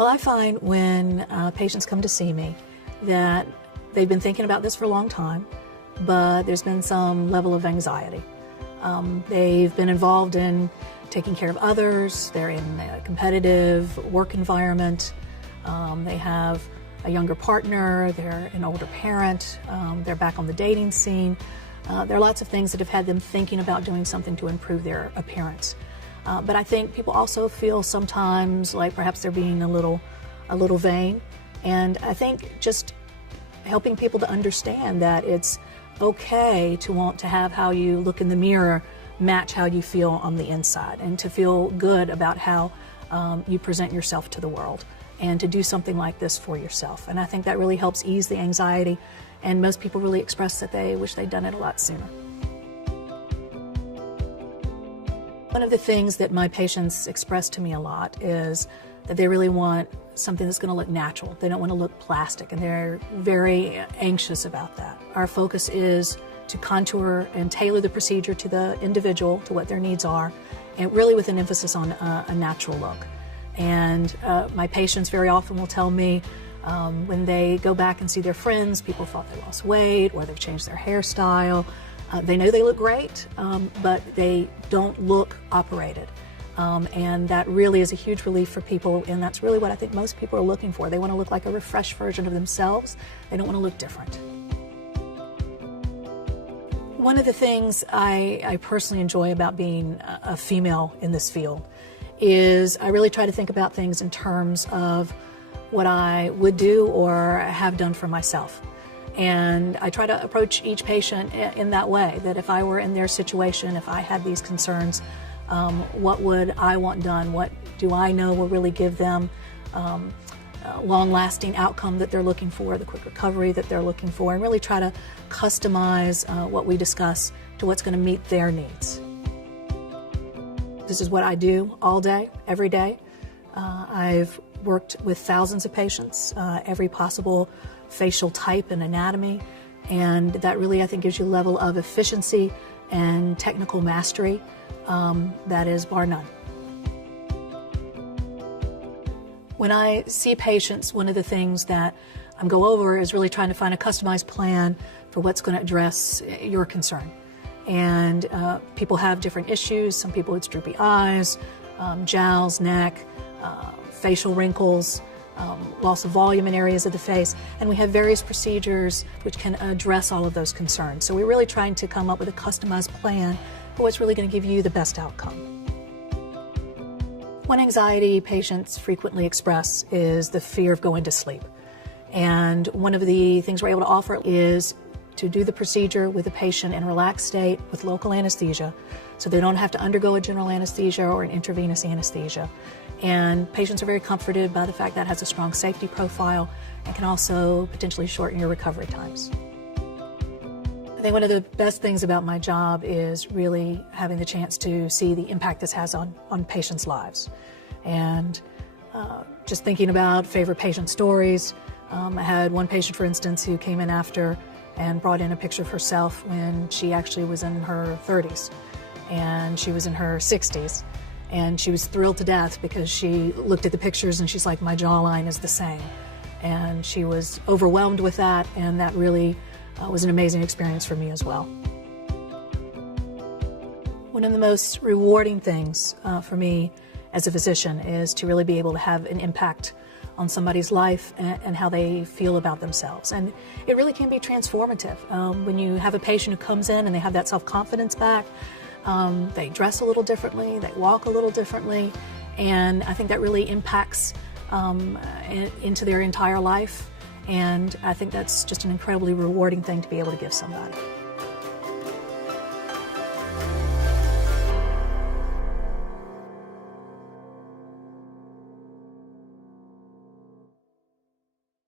Well, I find when patients come to see me that they've been thinking about this for a long time, but there's been some level of anxiety. They've been involved in taking care of others, they're in a competitive work environment, they have a younger partner, they're an older parent, they're back on the dating scene. There are lots of things that have had them thinking about doing something to improve their appearance. But I think people also feel sometimes like perhaps they're being a little vain. And I think just helping people to understand that it's okay to want to have how you look in the mirror match how you feel on the inside, and to feel good about how you present yourself to the world, and to do something like this for yourself. And I think that really helps ease the anxiety, and most people really express that they wish they'd done it a lot sooner. One of the things that my patients express to me a lot is that they really want something that's going to look natural. They don't want to look plastic, and they're very anxious about that. Our focus is to contour and tailor the procedure to the individual, to what their needs are, and really with an emphasis on a natural look. And my patients very often will tell me when they go back and see their friends, people thought they lost weight or they've changed their hairstyle. They know they look great, but they don't look operated. And that really is a huge relief for people, and that's really what I think most people are looking for. They want to look like a refreshed version of themselves. They don't want to look different. One of the things I personally enjoy about being a female in this field is I really try to think about things in terms of what I would do or have done for myself. And I try to approach each patient in that way, that if I were in their situation, if I had these concerns, what would I want done? What do I know will really give them a long-lasting outcome that they're looking for, the quick recovery that they're looking for, and really try to customize what we discuss to what's going to meet their needs. This is what I do all day, every day. I've worked with thousands of patients, every possible facial type and anatomy, and that really, I think, gives you a level of efficiency and technical mastery that is bar none. When I see patients, one of the things that I go over is really trying to find a customized plan for what's going to address your concern. And people have different issues. Some people it's droopy eyes, jowls, neck, facial wrinkles, loss of volume in areas of the face, and we have various procedures which can address all of those concerns. So we're really trying to come up with a customized plan for what's really going to give you the best outcome. One anxiety patients frequently express is the fear of going to sleep. And one of the things we're able to offer is to do the procedure with the patient in a relaxed state with local anesthesia, so they don't have to undergo a general anesthesia or an intravenous anesthesia. And patients are very comforted by the fact that it has a strong safety profile and can also potentially shorten your recovery times. I think one of the best things about my job is really having the chance to see the impact this has on patients' lives. And just thinking about favorite patient stories, I had one patient, for instance, who came in after and brought in a picture of herself when she actually was in her 30s, and she was in her 60s. And she was thrilled to death because she looked at the pictures and she's like, my jawline is the same. And she was overwhelmed with that, and that really was an amazing experience for me as well. One of the most rewarding things for me as a physician is to really be able to have an impact on somebody's life and how they feel about themselves. And it really can be transformative. When you have a patient who comes in and they have that self-confidence back, they dress a little differently, they walk a little differently, and I think that really impacts into their entire life. And I think that's just an incredibly rewarding thing to be able to give somebody.